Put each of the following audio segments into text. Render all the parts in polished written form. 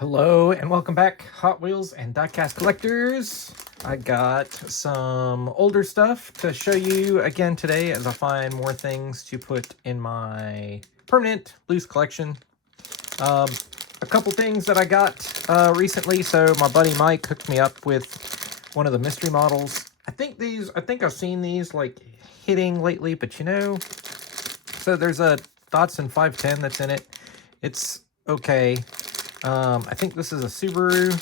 Hello and welcome back, Hot Wheels and diecast collectors. I got some older stuff to show you again today as I find more things to put in my permanent loose collection. A couple things that I got recently. So my buddy Mike hooked me up with one of the mystery models. I think I've seen these like hitting lately, but so there's a Datsun 510 that's in it. It's okay. I think this is a Subaru.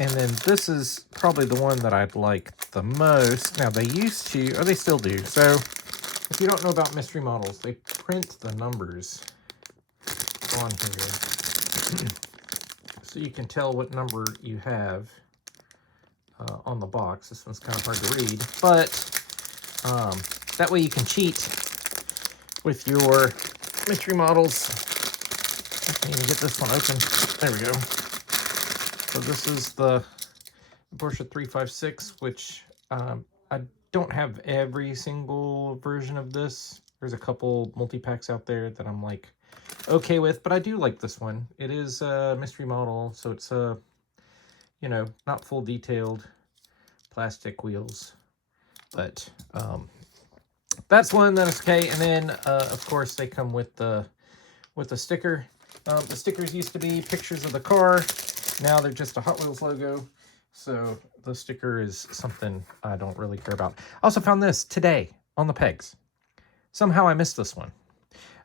And then this is probably the one that I'd like the most. Now, they used to, or they still do. So, if you don't know about mystery models, they print the numbers on here. So you can tell what number you have on the box. This one's kind of hard to read. But that way you can cheat with your mystery models. I can't even get this one open. There we go. So this is the Porsche 356, which I don't have every single version of this. There's a couple multi-packs out there that I'm like okay with, but I do like this one. It is a mystery model, so it's not full detailed plastic wheels, but that's one that's okay. And then of course they come with the sticker. The stickers used to be pictures of the car. Now they're just a Hot Wheels logo. So the sticker is something I don't really care about. I also found this today on the pegs. Somehow I missed this one.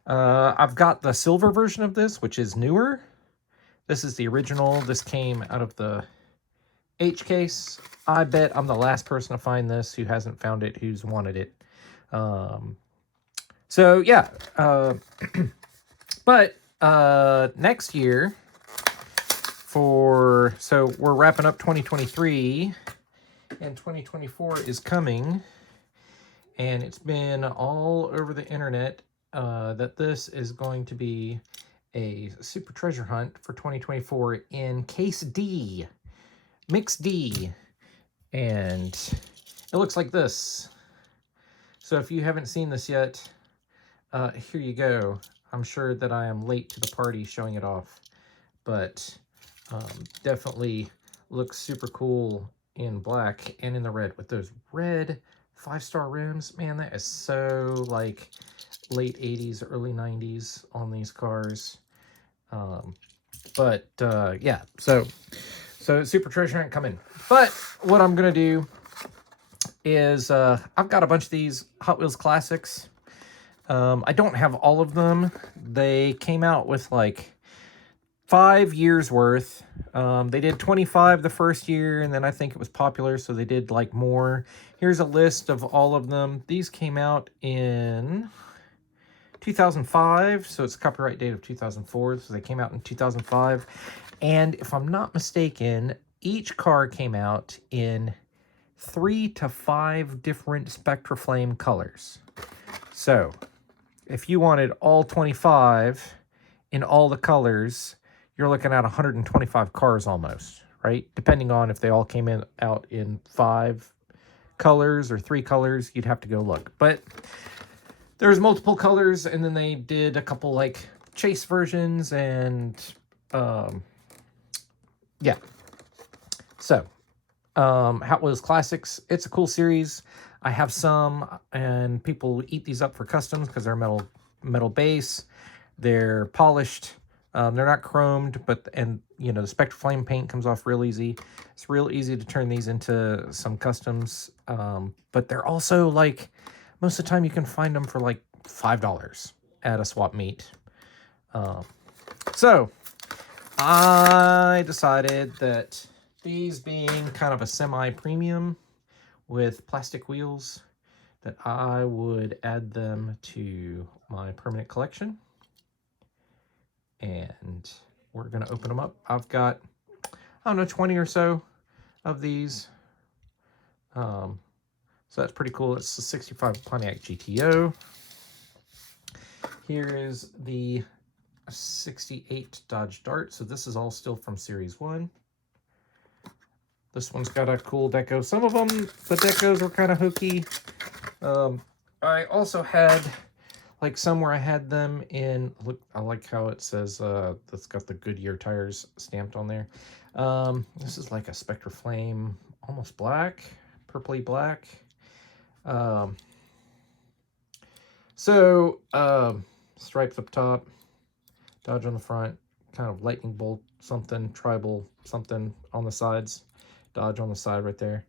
I've got the silver version of this, which is newer. This is the original. This came out of the H case. I bet I'm the last person to find this who hasn't found it, who's wanted it. So yeah. But next year so we're wrapping up 2023 and 2024 is coming, and it's been all over the internet that this is going to be a super treasure hunt for 2024 in Case D, Mix D, and it looks like this. So if you haven't seen this yet, here you go. I'm sure that I am late to the party showing it off, but definitely looks super cool in black and in the red with those red 5-star rims. Man, that is so like late 80s, early 90s on these cars. Yeah, so super treasure hunt coming. But what I'm gonna do is I've got a bunch of these Hot Wheels classics. I don't have all of them. They came out with like 5 years worth. They did 25 the first year, and then I think it was popular, so they did like more. Here's a list of all of them. These came out in 2005, so it's copyright date of 2004, so they came out in 2005. And if I'm not mistaken, each car came out in 3 to 5 different Spectraflame colors. So if you wanted all 25 in all the colors, you're looking at 125 cars almost, right? Depending on if they all came out in 5 colors or 3 colors, you'd have to go look. But there's multiple colors, and then they did a couple like chase versions, and yeah. So Hot Wheels Classics, it's a cool series. I have some, and people eat these up for customs because they're metal base. They're polished. They're not chromed, the Spectraflame paint comes off real easy. It's real easy to turn these into some customs. But they're also like, most of the time you can find them for like $5 at a swap meet. So I decided that these being kind of a semi-premium with plastic wheels, that I would add them to my permanent collection. And we're going to open them up. I've got, 20 or so of these. So that's pretty cool. It's the 65 Pontiac GTO. Here is the 68 Dodge Dart. So this is all still from Series 1. This one's got a cool deco. Some of them, the decos were kind of hokey. I also had Like somewhere I had them in, look, I like how it says, that's got the Goodyear tires stamped on there. This is like a Spectra Flame, almost black, purpley black. Stripes up top, Dodge on the front, kind of lightning bolt something, tribal something on the sides, Dodge on the side right there.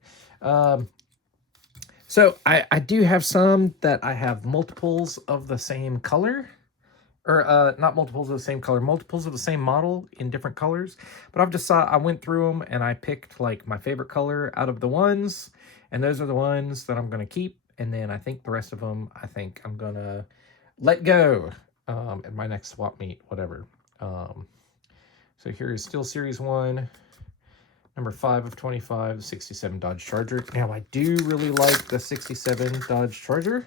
So I do have some that I have multiples of the same color, or not multiples of the same color, multiples of the same model in different colors. But I've just I went through them and I picked like my favorite color out of the ones, and those are the ones that I'm gonna keep. And then I think the rest of them, I think I'm gonna let go at my next swap meet, whatever. So here is still Series 1. Number 5 of 25, 67 Dodge Charger. Now, I do really like the 67 Dodge Charger.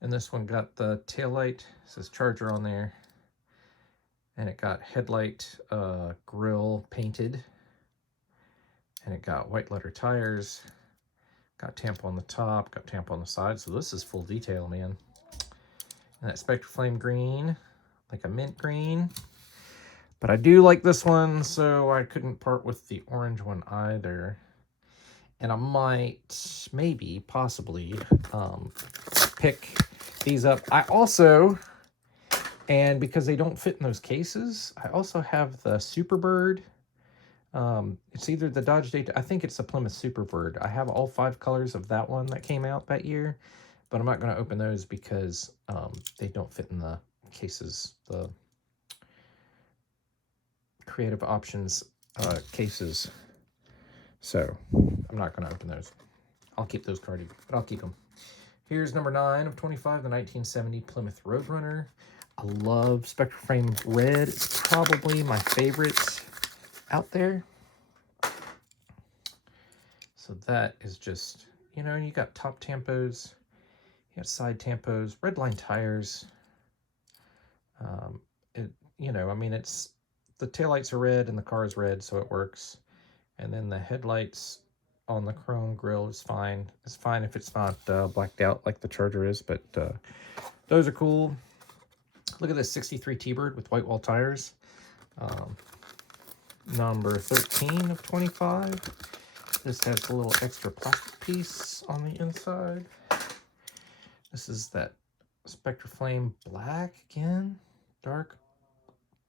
And this one got the taillight. It says Charger on there. And it got headlight grill painted. And it got white letter tires. Got Tampa on the top, got Tampa on the side. So this is full detail, man. And that Spectra Flame green, like a mint green. But I do like this one, so I couldn't part with the orange one either. And I might, maybe, possibly, pick these up. I also, and because they don't fit in those cases, I also have the Superbird. It's either the Dodge Daytona, I think it's the Plymouth Superbird. I have all 5 colors of that one that came out that year, but I'm not going to open those because they don't fit in the cases, the Creative Options cases. So I'm not going to open those. I'll keep those carded, but I'll keep them. Here's number 9 of 25, the 1970 Plymouth Roadrunner. I love Spectra Flame Red. It's probably my favorite out there. So that is just, you know, you got top tampos, you got side tampos, red line tires. You know, I mean, it's, the taillights are red and the car is red, so it works. And then the headlights on the chrome grille is fine. It's fine if it's not blacked out like the Charger is, but those are cool. Look at this 63 T-Bird with white wall tires. Number 13 of 25. This has a little extra plastic piece on the inside. This is that Spectra Flame black again. Dark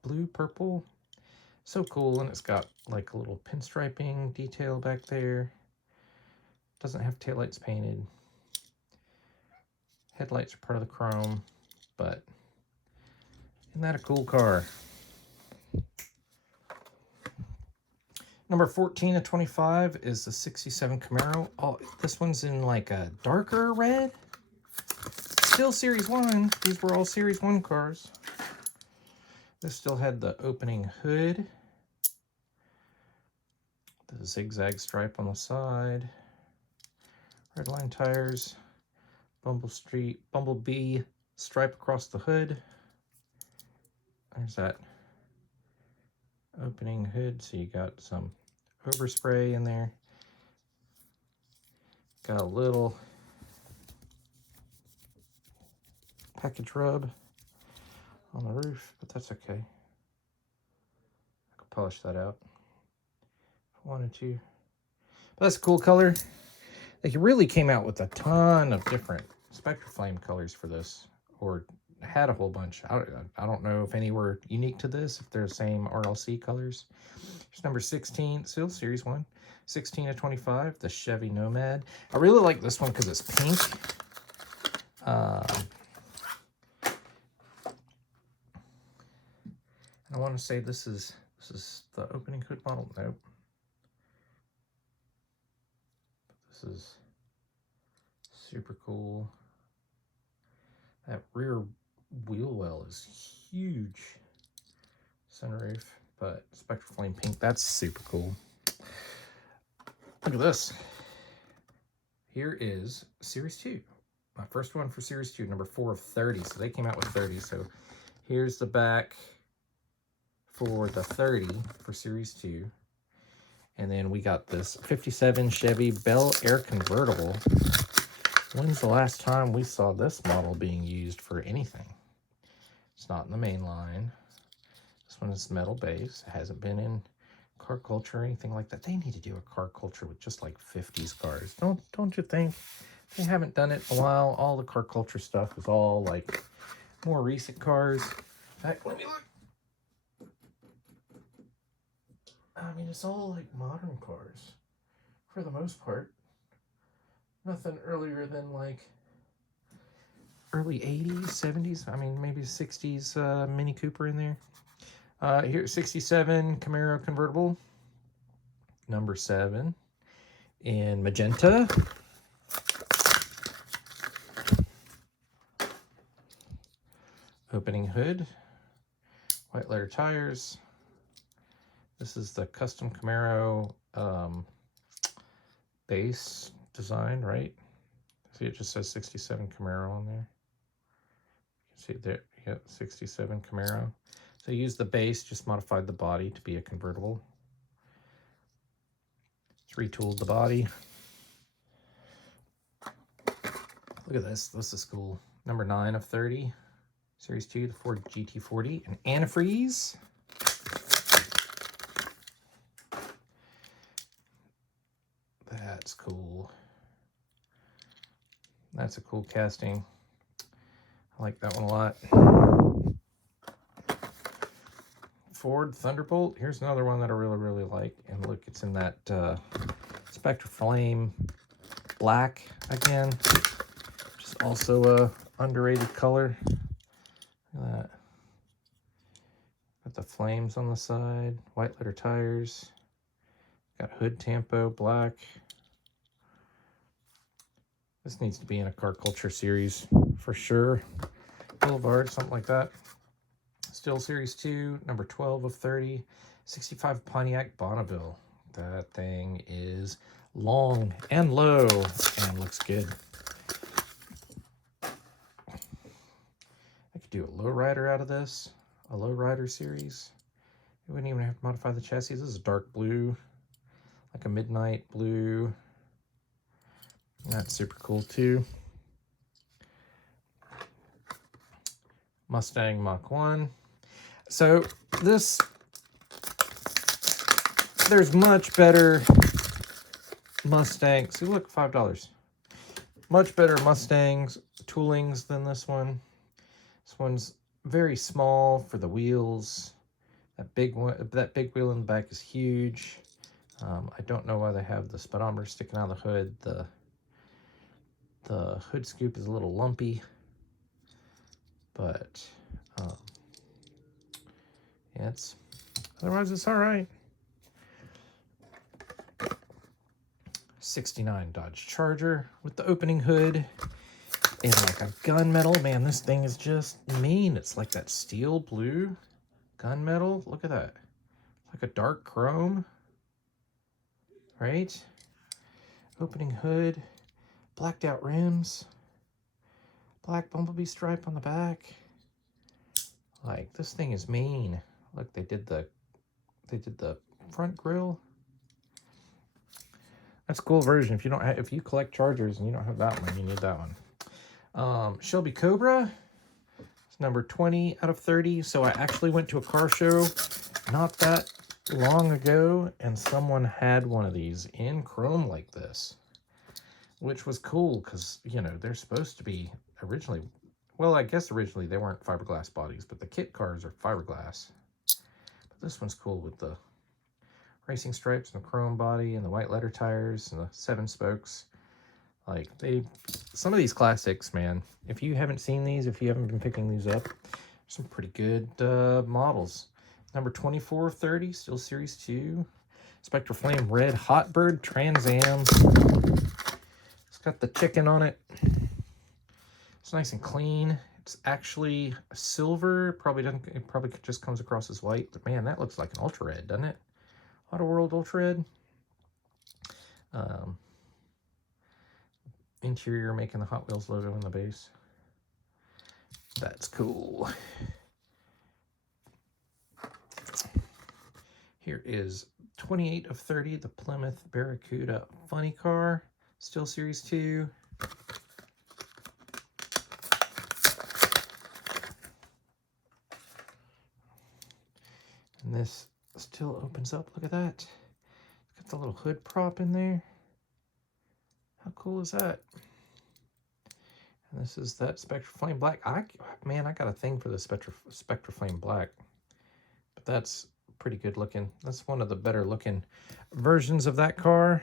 blue, purple. So cool, and it's got like a little pinstriping detail back there. Doesn't have taillights painted. Headlights are part of the chrome, but isn't that a cool car? Number 14 of 25 is the 67 Camaro. Oh, this one's in like a darker red. Still Series 1. These were all Series 1 cars. This still had the opening hood. The zigzag stripe on the side. Red line tires. Bumblebee stripe across the hood. There's that opening hood, so you got some overspray in there. Got a little package rub on the roof, but that's okay. I could polish that out if I wanted to. But that's a cool color. They really came out with a ton of different Spectra Flame colors for this, or had a whole bunch. I don't know if any were unique to this, if they're the same RLC colors. Here's number 16, still Series 1, 16 of 25, the Chevy Nomad. I really like this one because it's pink. And I want to say this is the opening hood model. Nope. This is super cool. That rear wheel well is huge. Sunroof, but Spectra Flame pink, that's super cool. Look at this. Here is Series 2. My first one for Series 2, number 4 of 30. So they came out with 30. So here's the back for the 30 for Series 2. And then we got this 57 Chevy Bel Air convertible. When's the last time we saw this model being used for anything? It's not in the main line. This one is metal base. It hasn't been in car culture or anything like that. They need to do a car culture with just like 50s cars. Don't you think? They haven't done it in a while. All the car culture stuff is all like more recent cars. In fact, let me look. I mean, it's all like modern cars for the most part. Nothing earlier than like early 80s, 70s. I mean, maybe 60s Mini Cooper in there. Here, 67 Camaro convertible, number 7 in magenta. Opening hood, white letter tires. This is the custom Camaro base design, right? See, it just says 67 Camaro on there. You can see it there, yeah, 67 Camaro. So use the base, just modified the body to be a convertible. Just retooled the body. Look at this. This is cool. Number 9 of 30. Series 2, the Ford GT40. And antifreeze. That's cool. That's a cool casting. I like that one a lot. Ford Thunderbolt. Here's another one that I really like. And look, it's in that Spectre Flame black again. Which is also a underrated color. Look at that. Got the flames on the side. White letter tires. Got hood tampo black. This needs to be in a car culture series for sure. Boulevard, something like that. Still Series 2, number 12 of 30, 65 Pontiac Bonneville. That thing is long and low and looks good. I could do a lowrider out of this, a lowrider series. You wouldn't even have to modify the chassis. This is dark blue, like a midnight blue. That's super cool too. Mustang Mach 1. So this, there's much better Mustangs. See, look, $5. Much better Mustangs toolings than this one. This one's very small for the wheels. That big one, that big wheel in the back is huge. I don't know why they have the speedometer sticking out of the hood. The hood scoop is a little lumpy, but yeah, otherwise it's all right. 69 Dodge Charger with the opening hood and like a gunmetal. Man, this thing is just mean. It's like that steel blue gunmetal. Look at that. Like a dark chrome, right? Opening hood, blacked out rims, black bumblebee stripe on the back. Like, this thing is mean. Look, they did the front grille. That's a cool version. If you collect Chargers and you don't have that one, you need that one. Shelby Cobra. It's number 20 out of 30. So I actually went to a car show not that long ago, and someone had one of these in chrome like this, which was cool because, you know, they're supposed to be originally, well, I guess originally they weren't fiberglass bodies, but the kit cars are fiberglass. But this one's cool with the racing stripes and the chrome body and the white letter tires and the 7 spokes. Like, some of these classics, man, if you haven't seen these, if you haven't been picking these up, some pretty good models. Number 24 of 30, still Series 2. Spectre Flame Red Hotbird Trans Am. It's got the chicken on it. It's nice and clean. It's actually silver. It probably just comes across as white. But man, that looks like an Ultra Red, doesn't it? Auto World Ultra Red. Interior making the Hot Wheels logo in the base. That's cool. Here is 28 of 30, the Plymouth Barracuda Funny Car. Still Series 2. And this still opens up. Look at that. Got the little hood prop in there. How cool is that? And this is that Spectraflame Black. Man, I got a thing for the Spectraflame Black. But that's pretty good looking. That's one of the better looking versions of that car.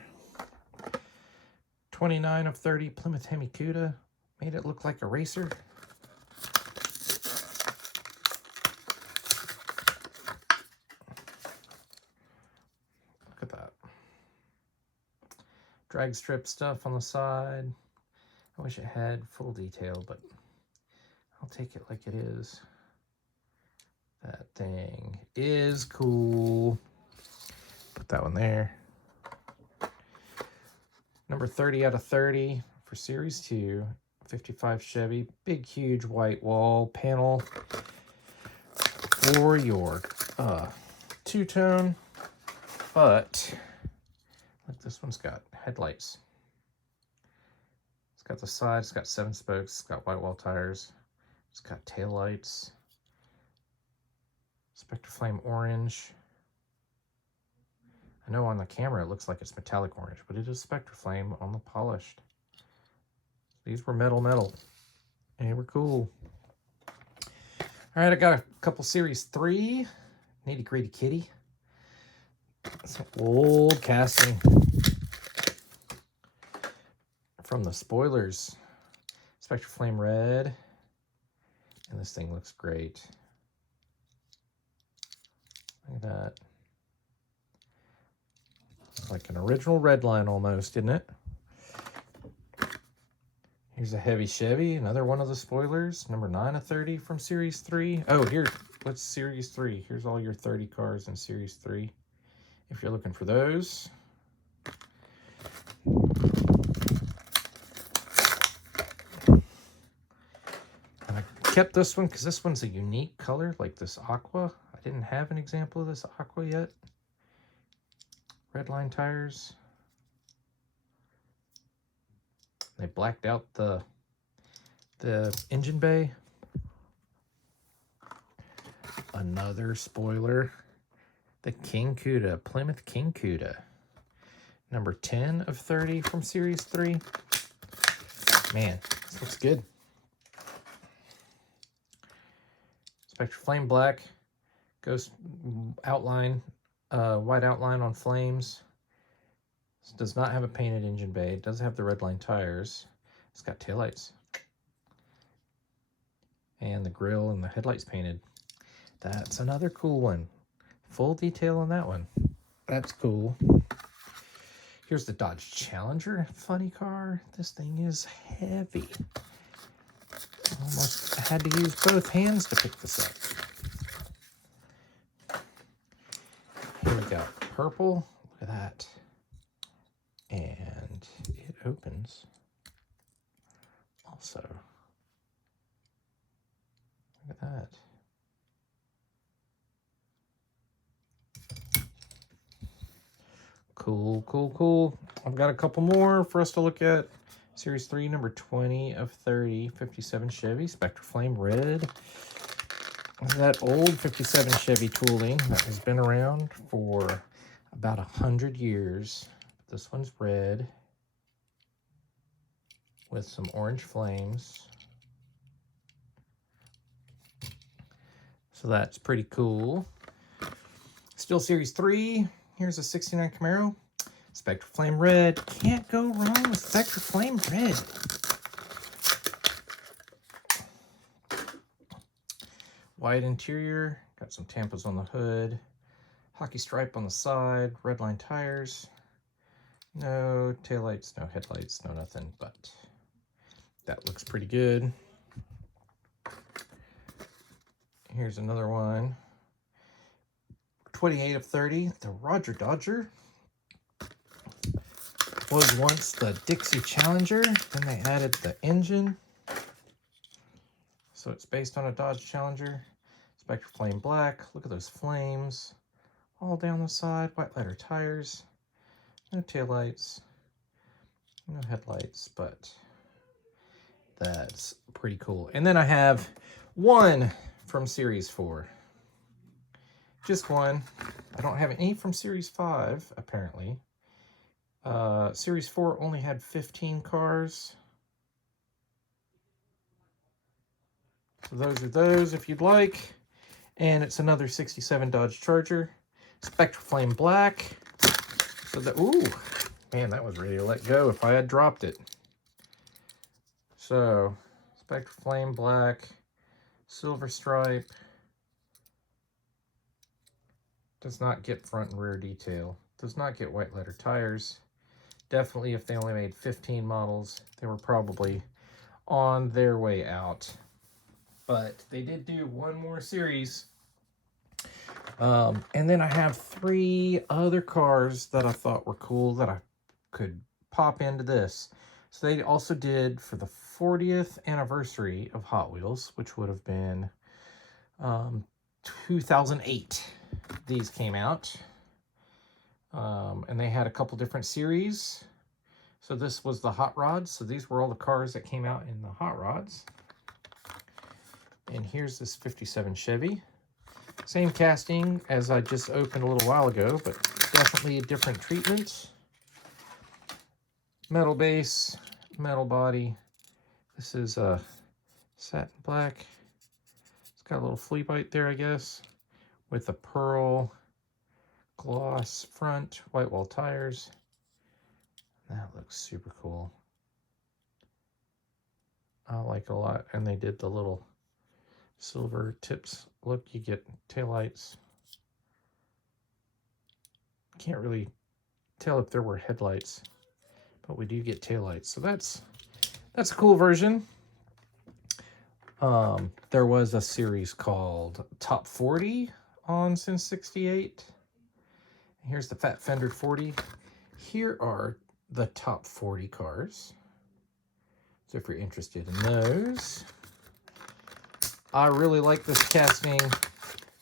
29 of 30 Plymouth Hemi Cuda. Made it look like a racer. Look at that. Drag strip stuff on the side. I wish it had full detail, but I'll take it like it is. That thing is cool. Put that one there. Number 30 out of 30 for Series 2. 55 Chevy. Big, huge white wall panel for your two-tone. But, look, this one's got headlights. It's got the sides, it's got 7 spokes, it's got white wall tires, it's got tail lights, Spectraflame orange. I know on the camera it looks like it's metallic orange, but it is Spectraflame on the polished. These were metal. And they were cool. All right, I got a couple Series 3. Nitty Gritty Kitty. Some old casting from the spoilers. Spectraflame red. And this thing looks great. Look at that. It's like an original Redline almost, isn't it? Here's a heavy Chevy, another one of the spoilers. Number 9 of 30 from Series 3. Oh, here, what's Series 3? Here's all your 30 cars in Series 3. If you're looking for those. And I kept this one because this one's a unique color, like this aqua. I didn't have an example of this aqua yet. Redline tires. They blacked out the engine bay. Another spoiler. The King Cuda, Plymouth King Cuda. Number 10 of 30 from Series 3. Man, this looks good. Spectraflame black. Ghost outline, white outline on flames. This does not have a painted engine bay. It does have the Redline tires. It's got taillights. And the grille and the headlights painted. That's another cool one. Full detail on that one. That's cool. Here's the Dodge Challenger. Funny car. This thing is heavy. Almost had to use both hands to pick this up. Here we go. Purple. Look at that. And it opens also. Look at that. Cool, cool, cool. I've got a couple more for us to look at. Series 3, number 20 of 30, 57 Chevy, Spectraflame red. That old 57 Chevy tooling that has been around for about 100 years. This one's red with some orange flames. So that's pretty cool. Still Series 3. Here's a 69 Camaro. Spectraflame red. Can't go wrong with Spectraflame red. White interior. Got some Tampas on the hood. Hockey stripe on the side. Redline tires. No taillights, no headlights, no nothing, but that looks pretty good. Here's another one. 28 of 30, the Roger Dodger. Was once the Dixie Challenger, then they added the engine. So it's based on a Dodge Challenger. Spectraflame black, look at those flames. All down the side, white letter tires. No taillights, no headlights, but that's pretty cool. And then I have one from Series 4. Just one. I don't have any from Series 5, apparently. Series 4 only had 15 cars. So those are those if you'd like. And it's another 67 Dodge Charger. Spectra Flame Black. So that, ooh, man, that was ready to let go if I had dropped it. So, Spectra Flame Black, Silver Stripe. Does not get front and rear detail. Does not get white letter tires. Definitely, if they only made 15 models, they were probably on their way out. But they did do one more series. And then I have 3 other cars that I thought were cool that I could pop into this. So they also did for the 40th anniversary of Hot Wheels, which would have been 2008. These came out. And they had a couple different series. So this was the Hot Rods. So these were all the cars that came out in the Hot Rods. And here's this 57 Chevy. Same casting as I just opened a little while ago, but definitely a different treatment. Metal base, metal body. This is a satin black. It's got a little flea bite there, I guess, with a pearl gloss front, white wall tires. That looks super cool. I like it a lot. And they did the little silver tips. Look, you get taillights. Can't really tell if there were headlights, but we do get taillights. So that's a cool version. There was a series called Top 40 on Since 68. Here's the Fat Fender 40. Here are the top 40 cars. So if you're interested in those. I really like this casting.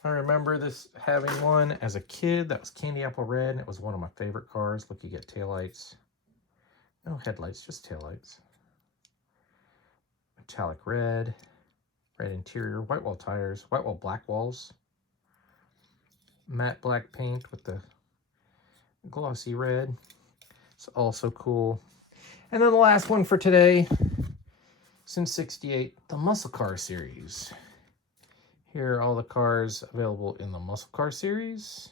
I remember this having one as a kid. That was Candy Apple Red, and it was one of my favorite cars. Look, you get taillights. No headlights, just taillights. Metallic red. Red interior. White wall tires. White wall black walls. Matte black paint with the glossy red. It's also cool. And then the last one for today. Since 68, the Muscle Car series. Here are all the cars available in the Muscle Car series.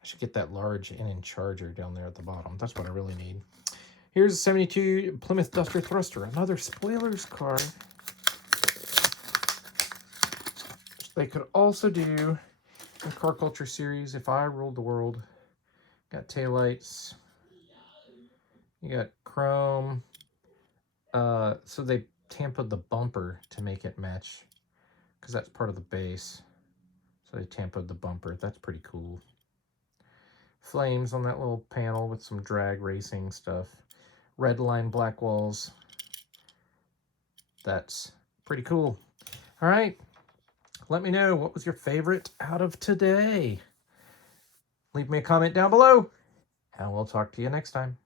I should get that large NN Charger down there at the bottom. That's what I really need. Here's a 72 Plymouth Duster Thruster, another spoilers car. They could also do in Car Culture series, If I Ruled the World. Got taillights. You got chrome. So they tampered the bumper to make it match, because that's part of the base. So they tampered the bumper. That's pretty cool. Flames on that little panel with some drag racing stuff. Red line black walls. That's pretty cool. All right. Let me know, what was your favorite out of today? Leave me a comment down below, and we'll talk to you next time.